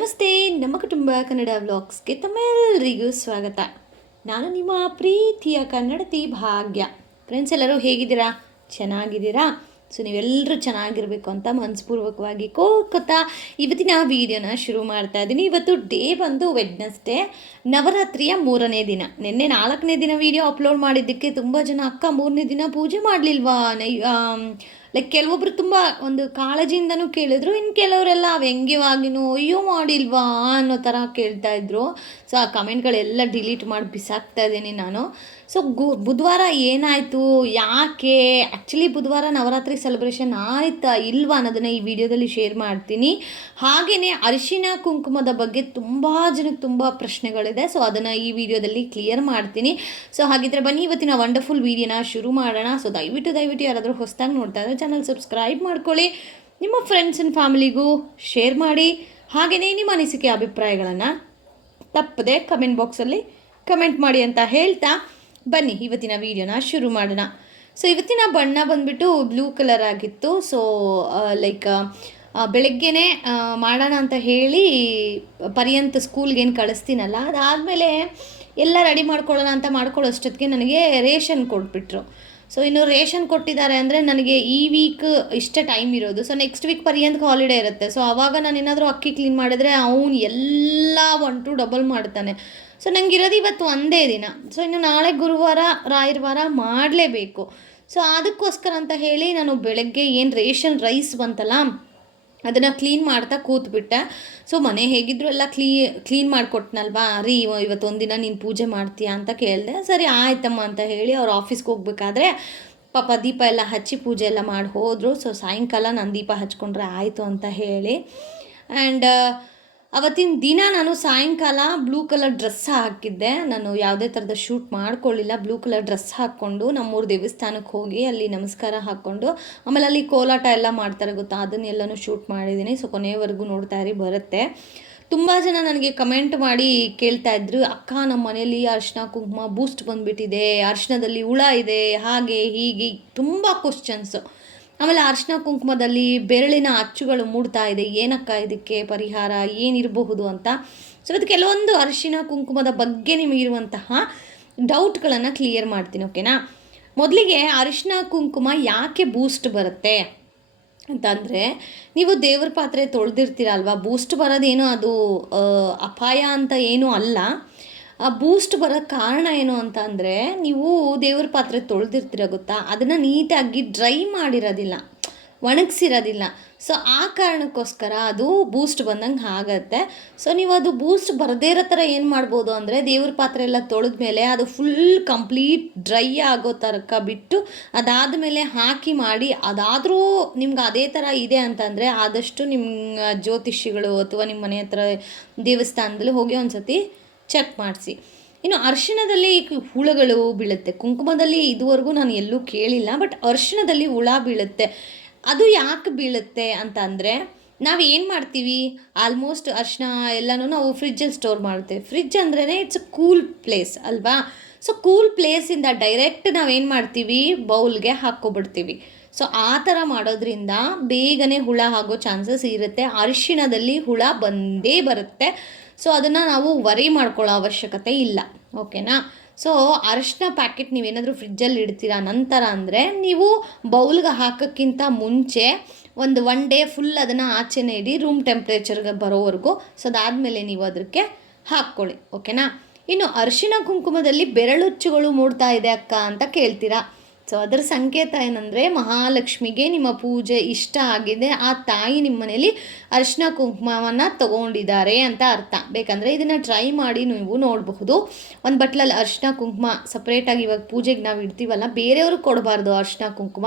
ನಮಸ್ತೆ, ನಮ್ಮ ಕುಟುಂಬ ಕನ್ನಡ ವ್ಲಾಗ್ಸ್ಗೆ ತಮ್ಮೆಲ್ಲರಿಗೂ ಸ್ವಾಗತ. ನಾನು ನಿಮ್ಮ ಪ್ರೀತಿಯ ಕನ್ನಡತಿ ಭಾಗ್ಯ. ಫ್ರೆಂಡ್ಸ್ ಎಲ್ಲರೂ ಹೇಗಿದ್ದೀರಾ? ಚೆನ್ನಾಗಿದ್ದೀರಾ? ಸೊ ನೀವೆಲ್ಲರೂ ಚೆನ್ನಾಗಿರಬೇಕು ಅಂತ ಮನಸ್ಪೂರ್ವಕವಾಗಿ ಕೋಕತಾ ಇವತ್ತಿನ ವೀಡಿಯೋನ ಶುರು ಮಾಡ್ತಾ ಇದ್ದೀನಿ. ಇವತ್ತು ಡೇ ಬಂದು ವೆಡ್ನೆಸ್ಡೇ ನವರಾತ್ರಿಯ ಮೂರನೇ ದಿನ. ನಿನ್ನೆ ನಾಲ್ಕನೇ ದಿನ ವೀಡಿಯೋ ಅಪ್ಲೋಡ್ ಮಾಡಿದ್ದಕ್ಕೆ ತುಂಬ ಜನ ಅಕ್ಕ ಮೂರನೇ ದಿನ ಪೂಜೆ ಮಾಡಲಿಲ್ವಾ? ಲೈಕ್ ಕೆಲವೊಬ್ರು ತುಂಬ ಒಂದು ಕಾಳಜಿಯಿಂದನೂ ಕೇಳಿದ್ರು. ಇನ್ನು ಕೆಲವರೆಲ್ಲ ವ್ಯಂಗ್ಯವಾಗಿನೂ, ಅಯ್ಯೋ, ಮಾಡಿಲ್ವಾ? ಅನ್ನೋ ಥರ ಕೇಳ್ತಾ ಇದ್ರು. ಸೊ ಆ ಕಮೆಂಟ್ಗಳೆಲ್ಲ ಡಿಲೀಟ್ ಮಾಡಿ ಬಿಸಾಕ್ತಾ ಇದ್ದೀನಿ ನಾನು. ಸೊ ಗು, ಬುಧವಾರ ಏನಾಯಿತು? ಯಾಕೆ? ಆ್ಯಕ್ಚುಲಿ ಬುಧವಾರ ನವರಾತ್ರಿ ಸೆಲೆಬ್ರೇಷನ್ ಆಯ್ತಾ ಇಲ್ವಾ ಅನ್ನೋದನ್ನು ಈ ವಿಡಿಯೋದಲ್ಲಿ ಶೇರ್ ಮಾಡ್ತೀನಿ. ಹಾಗೆಯೇ ಅರಿಶಿನ ಕುಂಕುಮದ ಬಗ್ಗೆ ತುಂಬ ಜನಕ್ಕೆ ತುಂಬ ಪ್ರಶ್ನೆಗಳಿದೆ. ಸೊ ಅದನ್ನು ಈ ವಿಡಿಯೋದಲ್ಲಿ ಕ್ಲಿಯರ್ ಮಾಡ್ತೀನಿ. ಸೊ ಹಾಗಿದ್ರೆ ಬನ್ನಿ, ಇವತ್ತಿನ ವಂಡರ್ಫುಲ್ ವಿಡಿಯೋನ ಶುರು ಮಾಡೋಣ. ಸೊ ದಯವಿಟ್ಟು ದಯವಿಟ್ಟು ಯಾರಾದರೂ ಹೊಸದಾಗಿ ನೋಡ್ತಾ ಇದ್ದಾರೆ ಚಾನಲ್ ಸಬ್ಸ್ಕ್ರೈಬ್ ಮಾಡ್ಕೊಳ್ಳಿ, ನಿಮ್ಮ ಫ್ರೆಂಡ್ಸ್ ಆ್ಯಂಡ್ ಫ್ಯಾಮಿಲಿಗೂ ಶೇರ್ ಮಾಡಿ ಹಾಗೆಯೇ ನಿಮ್ಮ ಅನಿಸಿಕೆ ಅಭಿಪ್ರಾಯಗಳನ್ನು ತಪ್ಪದೆ ಕಮೆಂಟ್ ಬಾಕ್ಸಲ್ಲಿ ಕಮೆಂಟ್ ಮಾಡಿ ಅಂತ ಹೇಳ್ತಾ ಬನ್ನಿ, ಇವತ್ತಿನ ವೀಡಿಯೋನ ಶುರು ಮಾಡೋಣ. ಸೊ ಇವತ್ತಿನ ಬಣ್ಣ ಬಂದ್ಬಿಟ್ಟು ಬ್ಲೂ ಕಲರ್ ಆಗಿತ್ತು. ಸೊ ಲೈಕ್ ಬೆಳಗ್ಗೆನೇ ಮಾಡೋಣ ಅಂತ ಹೇಳಿ ಪರ್ಯಂತ ಸ್ಕೂಲ್ಗೇನು ಕಳಿಸ್ತೀನಲ್ಲ, ಅದಾದಮೇಲೆ ಎಲ್ಲ ರೆಡಿ ಮಾಡ್ಕೊಳ್ಳೋಣ ಅಂತ ಮಾಡ್ಕೊಳ್ಳೋ ಅಷ್ಟೊತ್ತಿಗೆ ನನಗೆ ರೇಷನ್ ಕೊಟ್ಬಿಟ್ರು. ಸೊ ಇನ್ನು ರೇಷನ್ ಕೊಟ್ಟಿದ್ದಾರೆ ಅಂದರೆ ನನಗೆ ಈ ವೀಕ್ ಇಷ್ಟೇ ಟೈಮ್ ಇರೋದು. ಸೊ ನೆಕ್ಸ್ಟ್ ವೀಕ್ ಪರ್ಯಂತ ಹಾಲಿಡೇ ಇರುತ್ತೆ. ಸೊ ಆವಾಗ ನಾನು ಏನಾದರೂ ಅಕ್ಕಿ ಕ್ಲೀನ್ ಮಾಡಿದ್ರೆ ಅವನು ಎಲ್ಲ ಒನ್ ಟು ಡಬಲ್ ಮಾಡ್ತಾನೆ. ಸೊ ನಂಗೆ ಇರೋದು ಇವತ್ತು ಒಂದೇ ದಿನ. ಸೊ ಇನ್ನು ನಾಳೆ ಗುರುವಾರ ರಾಯರ್ ವಾರ ಮಾಡಲೇಬೇಕು. ಸೊ ಅದಕ್ಕೋಸ್ಕರ ಅಂತ ಹೇಳಿ ನಾನು ಬೆಳಗ್ಗೆ ಏನು ರೇಷನ್ ರೈಸ್ ಬಂತಲ್ಲ ಅದನ್ನು ಕ್ಲೀನ್ ಮಾಡ್ತಾ ಕೂತ್ಬಿಟ್ಟೆ. ಸೊ ಮನೆ ಹೇಗಿದ್ರು ಎಲ್ಲ ಕ್ಲೀ ಕ್ಲೀನ್ ಮಾಡಿಕೊಟ್ನಲ್ವಾ? ರೀ ಇವತ್ತು ಒಂದಿನ ನೀನು ಪೂಜೆ ಮಾಡ್ತೀಯಾ ಅಂತ ಕೇಳಿದೆ. ಸರಿ, ಆಯ್ತಮ್ಮ ಅಂತ ಹೇಳಿ ಅವ್ರು ಆಫೀಸ್ಗೆ ಹೋಗ್ಬೇಕಾದ್ರೆ ಪಾಪ ದೀಪ ಎಲ್ಲ ಹಚ್ಚಿ ಪೂಜೆ ಎಲ್ಲ ಮಾಡಿ ಹೋದರು ಸೊ ಸಾಯಂಕಾಲ ನಾನು ದೀಪ ಹಚ್ಕೊಂಡ್ರೆ ಆಯಿತು ಅಂತ ಹೇಳಿ. ಆ್ಯಂಡ್ ಅವತ್ತಿನ ದಿನ ನಾನು ಸಾಯಂಕಾಲ ಬ್ಲೂ ಕಲರ್ ಡ್ರೆಸ್ ಹಾಕಿದ್ದೆ. ನಾನು ಯಾವುದೇ ಥರದ ಶೂಟ್ ಮಾಡ್ಕೊಳ್ಳಿಲ್ಲ. ಬ್ಲೂ ಕಲರ್ ಡ್ರೆಸ್ ಹಾಕ್ಕೊಂಡು ನಮ್ಮೂರು ದೇವಸ್ಥಾನಕ್ಕೆ ಹೋಗಿ ಅಲ್ಲಿ ನಮಸ್ಕಾರ ಹಾಕ್ಕೊಂಡು, ಆಮೇಲೆ ಅಲ್ಲಿ ಕೋಲಾಟ ಎಲ್ಲ ಮಾಡ್ತಾರೆ ಗೊತ್ತಾ? ಅದನ್ನೆಲ್ಲನೂ ಶೂಟ್ ಮಾಡಿದ್ದೀನಿ. ಸೊ ಕೊನೆಯವರೆಗೂ ನೋಡ್ತಾ ಇರಿ, ಬರುತ್ತೆ. ತುಂಬ ಜನ ನನಗೆ ಕಮೆಂಟ್ ಮಾಡಿ ಕೇಳ್ತಾ ಇದ್ರು, ಅಕ್ಕ ನಮ್ಮ ಮನೆಯಲ್ಲಿ ಅರ್ಶಿನ, ಕುಂಕುಮ ಬೂಸ್ಟ್ ಬಂದುಬಿಟ್ಟಿದೆ. ಅರ್ಶಿನದಲ್ಲಿ ಹುಳ ಇದೆ. ಹಾಗೆ, ಹೀಗೆ, ತುಂಬ ಕ್ವಶನ್ಸು ಆಮೇಲೆ ಅರ್ಶಿನ ಕುಂಕುಮದಲ್ಲಿ ಬೆರಳಿನ ಅಚ್ಚುಗಳು ಮೂಡ್ತಾ ಇದೆ. ಏನಕ್ಕ ಇದಕ್ಕೆ ಪರಿಹಾರ? ಏನಿರಬಹುದು ಅಂತ. ಸೊ ಅದು ಕೆಲವೊಂದು ಅರಿಶಿನ ಕುಂಕುಮದ ಬಗ್ಗೆ ನಿಮಗಿರುವಂತಹ ಡೌಟ್ಗಳನ್ನು ಕ್ಲಿಯರ್ ಮಾಡ್ತೀನಿ ಓಕೆನಾ ಮೊದಲಿಗೆ ಅರಿಶಿನ ಕುಂಕುಮ ಯಾಕೆ ಬೂಸ್ಟ್ ಬರುತ್ತೆ? ಅಂತಂದರೆ, ನೀವು ದೇವ್ರ ಪಾತ್ರೆ ತೊಳೆದಿರ್ತೀರಲ್ವ? ಬೂಸ್ಟ್ ಬರೋದೇನು ಅದು ಅಪಾಯ ಅಂತ ಏನೂ ಅಲ್ಲ. ಆ ಬೂಸ್ಟ್ ಬರೋ ಕಾರಣ ಏನು ಅಂತ ಅಂದರೆ ನೀವು ದೇವ್ರ ಪಾತ್ರೆ ತೊಳೆದಿರ್ತೀರ ಗೊತ್ತಾ? ಅದನ್ನು ನೀಟಾಗಿ ಡ್ರೈ ಮಾಡಿರೋದಿಲ್ಲ. ಒಣಗಿಸಿರೋದಿಲ್ಲ. ಸೊ ಆ ಕಾರಣಕ್ಕೋಸ್ಕರ ಅದು ಬೂಸ್ಟ್ ಬಂದಂಗೆ ಆಗತ್ತೆ. ಸೊ ನೀವು ಅದು ಬೂಸ್ಟ್ ಬರದೇ ಇರೋ ಥರ ಏನು ಮಾಡ್ಬೋದು ಅಂದರೆ ದೇವ್ರ ಪಾತ್ರೆ ಎಲ್ಲ ತೊಳೆದ ಮೇಲೆ ಅದು ಫುಲ್ ಕಂಪ್ಲೀಟ್ ಡ್ರೈ ಆಗೋ ತರಕ ಬಿಟ್ಟು ಅದಾದ ಮೇಲೆ ಹಾಕಿ ಮಾಡಿ, ಅದಾದರೂ ನಿಮ್ಗೆ ಅದೇ ಥರ ಇದೆ ಅಂತಂದರೆ ಆದಷ್ಟು ನಿಮ್ಮ ಜ್ಯೋತಿಷಿಗಳು ಅಥವಾ ನಿಮ್ಮ ಮನೆ ಹತ್ರ ದೇವಸ್ಥಾನದಲ್ಲಿ ಹೋಗಿ ಒಂದು ಸತಿ ಚೆಕ್ ಮಾಡಿಸಿ. ಇನ್ನು ಅರಿಶಿಣದಲ್ಲಿ ಹುಳುಗಳು ಬೀಳುತ್ತೆ. ಕುಂಕುಮದಲ್ಲಿ ಇದುವರೆಗೂ ನಾನು ಎಲ್ಲೂ ಕೇಳಿಲ್ಲ, ಬಟ್ ಅರಿಶಿಣದಲ್ಲಿ ಹುಳ ಬೀಳುತ್ತೆ. ಅದು ಯಾಕೆ ಬೀಳುತ್ತೆ ಅಂತ ಅಂದರೆ, ನಾವು ಏನು ಮಾಡ್ತೀವಿ? ಆಲ್ಮೋಸ್ಟ್ ಅರಿಶಿನ ಎಲ್ಲನೂ ನಾವು ಫ್ರಿಜ್ಜಲ್ಲಿ ಸ್ಟೋರ್ ಮಾಡ್ತೇವೆ. ಫ್ರಿಜ್ ಅಂದ್ರೇ ಇಟ್ಸ್ ಅ ಕೂಲ್ ಪ್ಲೇಸ್ ಅಲ್ವಾ? ಸೊ ಕೂಲ್ ಪ್ಲೇಸಿಂದ ಡೈರೆಕ್ಟ್ ನಾವೇನು ಮಾಡ್ತೀವಿ? ಬೌಲ್ಗೆ ಹಾಕ್ಕೊಬಿಡ್ತೀವಿ. ಸೊ ಆ ಥರ ಮಾಡೋದ್ರಿಂದ ಬೇಗನೆ ಹುಳ ಆಗೋ ಚಾನ್ಸಸ್ ಇರುತ್ತೆ. ಅರಿಶಿಣದಲ್ಲಿ ಹುಳ ಬಂದೇ ಬರುತ್ತೆ. ಸೊ ಅದನ್ನು ನಾವು ವರಿ ಮಾಡ್ಕೊಳ್ಳೋ ಅವಶ್ಯಕತೆ ಇಲ್ಲ. ಓಕೆನಾ ಸೊ ಅರಶಿನ ಪ್ಯಾಕೆಟ್ ನೀವೇನಾದರೂ ಫ್ರಿಜ್ಜಲ್ಲಿ ಇಡ್ತೀರಾ ನಂತರ ಅಂದರೆ ನೀವು ಬೌಲ್ಗೆ ಹಾಕೋಕ್ಕಿಂತ ಮುಂಚೆ ಒಂದು ಒನ್ ಡೇ ಫುಲ್ ಅದನ್ನು ಆಚೆನೇ ಇಡಿ ರೂಮ್ ಟೆಂಪ್ರೇಚರ್ಗೆ ಬರೋವರೆಗೂ. ಸೊ ಅದಾದಮೇಲೆ ನೀವು ಅದಕ್ಕೆ ಹಾಕ್ಕೊಳ್ಳಿ. ಓಕೆನಾ ಇನ್ನು ಅರಿಶಿಣ ಕುಂಕುಮದಲ್ಲಿ ಬೆರಳುಚ್ಚುಗಳು ಮೂಡ್ತಾ ಇದೆ ಅಕ್ಕ ಅಂತ ಕೇಳ್ತೀರಾ? ಸೊ ಅದರ ಸಂಕೇತ ಏನಂದರೆ ಮಹಾಲಕ್ಷ್ಮಿಗೆ ನಿಮ್ಮ ಪೂಜೆ ಇಷ್ಟ ಆಗಿದೆ, ಆ ತಾಯಿ ನಿಮ್ಮ ಮನೇಲಿ ಅರಿಶಿನ ಕುಂಕುಮವನ್ನು ತಗೊಂಡಿದ್ದಾರೆ ಅಂತ ಅರ್ಥ. ಬೇಕಂದರೆ ಇದನ್ನು ಟ್ರೈ ಮಾಡಿ ನೀವು ನೋಡಬಹುದು. ಒಂದು ಬಟ್ಲಲ್ಲಿ ಅರಿಶಿನ ಕುಂಕುಮ ಸಪ್ರೇಟಾಗಿ ಇವಾಗ ಪೂಜೆಗೆ ನಾವು ಇಡ್ತೀವಲ್ಲ ಬೇರೆಯವ್ರಿಗೆ ಕೊಡಬಾರ್ದು ಅರಿಶಿನ ಕುಂಕುಮ.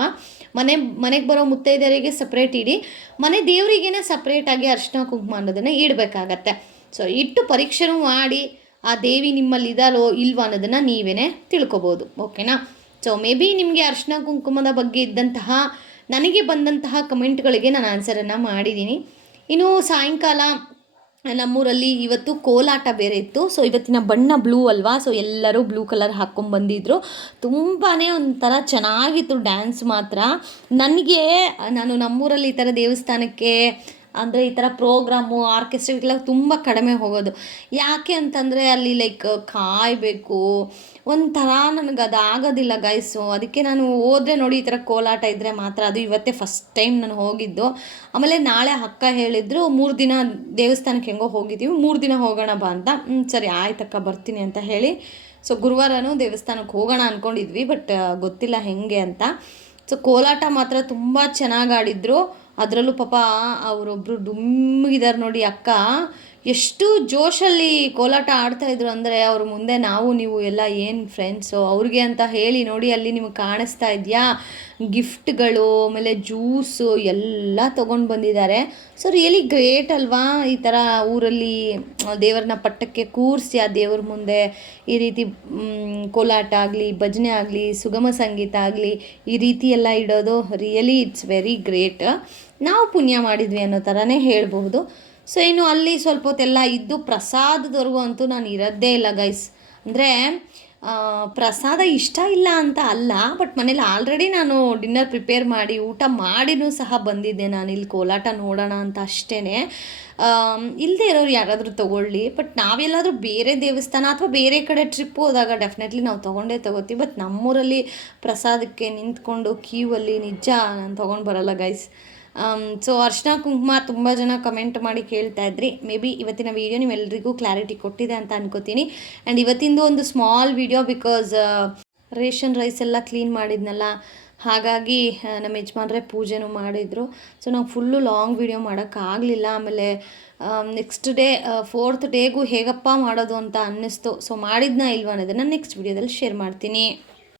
ಮನೆ, ಮನೆಗೆ ಬರೋ ಮುತ್ತೈದೆಯರಿಗೆ ಸಪ್ರೇಟ್ ಇಡಿ. ಮನೆ ದೇವರಿಗೇನೆ ಸಪ್ರೇಟಾಗಿ ಅರಿಶಿನ ಕುಂಕುಮ ಅನ್ನೋದನ್ನು ಇಡಬೇಕಾಗತ್ತೆ. ಸೊ ಇಟ್ಟು ಪರೀಕ್ಷೆನೂ ಮಾಡಿ, ಆ ದೇವಿ ನಿಮ್ಮಲ್ಲಿ ಇದ್ದಾರೋ ಇಲ್ವಾ ಅನ್ನೋದನ್ನು ನೀವೇ ತಿಳ್ಕೊಬೋದು. ಓಕೆನಾ ಸೊ ಮೇ ಬಿ ನಿಮಗೆ ಅರ್ಶಿನ ಕುಂಕುಮದ ಬಗ್ಗೆ ಇದ್ದಂತಹ, ನನಗೆ ಬಂದಂತಹ ಕಮೆಂಟ್ಗಳಿಗೆ ನಾನು ಆನ್ಸರನ್ನು ಮಾಡಿದ್ದೀನಿ. ಇನ್ನು ಸಾಯಂಕಾಲ ನಮ್ಮೂರಲ್ಲಿ ಇವತ್ತು ಕೋಲಾಟ ಬೇರೆ ಇತ್ತು. ಸೊ ಇವತ್ತಿನ ಬಣ್ಣ ಬ್ಲೂ ಅಲ್ವಾ? ಸೊ ಎಲ್ಲರೂ ಬ್ಲೂ ಕಲರ್ ಹಾಕ್ಕೊಂಬಂದಿದ್ರು ತುಂಬಾ ಒಂಥರ ಚೆನ್ನಾಗಿತ್ತು ಡ್ಯಾನ್ಸ್ ಮಾತ್ರ. ನನಗೆ, ನಾನು ನಮ್ಮೂರಲ್ಲಿ ಈ ಥರ ದೇವಸ್ಥಾನಕ್ಕೆ, ಅಂದರೆ ಈ ಥರ ಪ್ರೋಗ್ರಾಮು ಆರ್ಕೆಸ್ಟ್ರಾಗೆಲ್ಲ ತುಂಬ ಕಡಿಮೆ ಹೋಗೋದು. ಯಾಕೆ ಅಂತಂದರೆ ಅಲ್ಲಿ ಲೈಕ್ ಕಾಯಬೇಕು ಒಂಥರ ನನಗೆ ಅದು ಆಗೋದಿಲ್ಲ ಗೈಸು ಅದಕ್ಕೆ ನಾನು ಹೋದ್ರೆ ನೋಡಿ ಈ ಥರ ಕೋಲಾಟ ಇದ್ದರೆ ಮಾತ್ರ ಅದು ಇವತ್ತೇ ಫಸ್ಟ್ ಟೈಮ್ ನಾನು ಹೋಗಿದ್ದು. ಆಮೇಲೆ ನಾಳೆ ಅಕ್ಕ ಹೇಳಿದ್ರು, ಮೂರು ದಿನ ದೇವಸ್ಥಾನಕ್ಕೆ ಹೆಂಗೋ ಹೋಗಿದ್ದೀವಿ, ಮೂರು ದಿನ ಹೋಗೋಣ ಬಾ ಅಂತ. ಹ್ಞೂ ಸರಿ ಆಯ್ತಕ್ಕ ಬರ್ತೀನಿ ಅಂತ ಹೇಳಿ. ಸೊ ಗುರುವಾರನೂ ದೇವಸ್ಥಾನಕ್ಕೆ ಹೋಗೋಣ ಅಂದ್ಕೊಂಡಿದ್ವಿ ಬಟ್ ಗೊತ್ತಿಲ್ಲ ಹೆಂಗೆ ಅಂತ. ಸೊ ಕೋಲಾಟ ಮಾತ್ರ ತುಂಬ ಚೆನ್ನಾಗಿ ಆಡಿದ್ರು. ಅದರಲ್ಲೂ ಪಾಪ ಅವರೊಬ್ಬರು ಡುಮ್ಗಿದ್ದಾರೆ ನೋಡಿ ಅಕ್ಕ. ಎಷ್ಟು ಜೋಶಲ್ಲಿ ಕೋಲಾಟ ಆಡ್ತಾ ಇದ್ರು ಅಂದರೆ ಅವ್ರ ಮುಂದೆ ನಾವು, ನೀವು ಎಲ್ಲ ಏನು ಫ್ರೆಂಡ್ಸು ಅವ್ರಿಗೆ ಅಂತ ಹೇಳಿ ನೋಡಿ ಅಲ್ಲಿ ನಿಮಗೆ ಕಾಣಿಸ್ತಾ ಇದೆಯಾ? ಗಿಫ್ಟ್ಗಳು, ಆಮೇಲೆ ಜ್ಯೂಸು ಎಲ್ಲ ತೊಗೊಂಡು ಬಂದಿದ್ದಾರೆ. ಸೊ ರಿಯಲಿ ಗ್ರೇಟ್ ಅಲ್ವಾ ಈ ಥರ ಊರಲ್ಲಿ ದೇವರನ್ನ ಪಟ್ಟಕ್ಕೆ ಕೂರಿಸಿ ಆ ದೇವ್ರ ಮುಂದೆ ಈ ರೀತಿ ಕೋಲಾಟ ಆಗಲಿ, ಭಜನೆ ಆಗಲಿ, ಸುಗಮ ಸಂಗೀತ ಆಗಲಿ ಈ ರೀತಿ ಎಲ್ಲ ಇಡೋದು ರಿಯಲಿ ಇಟ್ಸ್ ವೆರಿ ಗ್ರೇಟ್ ನಾವು ಪುಣ್ಯ ಮಾಡಿದ್ವಿ ಅನ್ನೋ ಥರನೇ ಹೇಳ್ಬಹುದು. ಸೊ ಇನ್ನು ಅಲ್ಲಿ ಸ್ವಲ್ಪ ಹೊತ್ತೆಲ್ಲ ಇದ್ದು ಪ್ರಸಾದದವರೆಗೂ ಅಂತೂ ನಾನು ಇರೋದೇ ಇಲ್ಲ ಗೈಸ್ ಅಂದರೆ ಪ್ರಸಾದ ಇಷ್ಟ ಇಲ್ಲ ಅಂತ ಅಲ್ಲ ಬಟ್ ಮನೇಲಿ ಆಲ್ರೆಡಿ ನಾನು ಡಿನ್ನರ್ ಪ್ರಿಪೇರ್ ಮಾಡಿ, ಊಟ ಮಾಡಿನೂ ಸಹ ಬಂದಿದ್ದೆ ನಾನು. ಇಲ್ಲಿ ಕೋಲಾಟ ನೋಡೋಣ ಅಂತ ಅಷ್ಟೇ ಇಲ್ಲದೆ ಇರೋರು ಯಾರಾದರೂ ತೊಗೊಳ್ಳಿ ಬಟ್ ನಾವೆಲ್ಲಾದರೂ ಬೇರೆ ದೇವಸ್ಥಾನ ಅಥವಾ ಬೇರೆ ಕಡೆ ಟ್ರಿಪ್ ಹೋದಾಗ ಡೆಫಿನೆಟ್ಲಿ ನಾವು ತೊಗೊಂಡೇ ತೊಗೋತೀವಿ. ಬಟ್ ನಮ್ಮೂರಲ್ಲಿ ಪ್ರಸಾದಕ್ಕೆ ನಿಂತ್ಕೊಂಡು ಕ್ಯೂವಲ್ಲಿ ನಿಜ ನಾನು ತೊಗೊಂಡು ಬರೋಲ್ಲ ಗೈಸ್ ಸೊ ಅರ್ಶಿನ ಕುಂಕುಮ ತುಂಬ ಜನ ಕಮೆಂಟ್ ಮಾಡಿ ಕೇಳ್ತಾ ಇದ್ರಿ. ಮೇ ಬಿ ಇವತ್ತಿನ ವೀಡಿಯೋ ನಿಮ್ಮೆಲ್ಲರಿಗೂ ಕ್ಲಾರಿಟಿ ಕೊಟ್ಟಿದೆ ಅಂತ ಅನ್ಕೋತೀನಿ. ಆ್ಯಂಡ್ ಇವತ್ತಿಂದು ಒಂದು small video because ration rice ಎಲ್ಲ ಕ್ಲೀನ್ ಮಾಡಿದ್ನಲ್ಲ. ಹಾಗಾಗಿ ನಮ್ಮ ಯಜಮಾನ್ರೆ ಪೂಜೆನೂ ಮಾಡಿದರು. ಸೊ ನಾವು ಫುಲ್ಲು ಲಾಂಗ್ ವಿಡಿಯೋ ಮಾಡೋಕ್ಕಾಗಲಿಲ್ಲ ಆಮೇಲೆ ನೆಕ್ಸ್ಟ್ ಡೇ ಫೋರ್ತ್ ಡೇಗೂ ಹೇಗಪ್ಪ ಮಾಡೋದು ಅಂತ ಅನ್ನಿಸ್ತು. ಸೊ ಮಾಡಿದ್ನ ಇಲ್ವಾ ಅನ್ನೋದನ್ನು ನೆಕ್ಸ್ಟ್ ವಿಡಿಯೋದಲ್ಲಿ ಶೇರ್ ಮಾಡ್ತೀನಿ.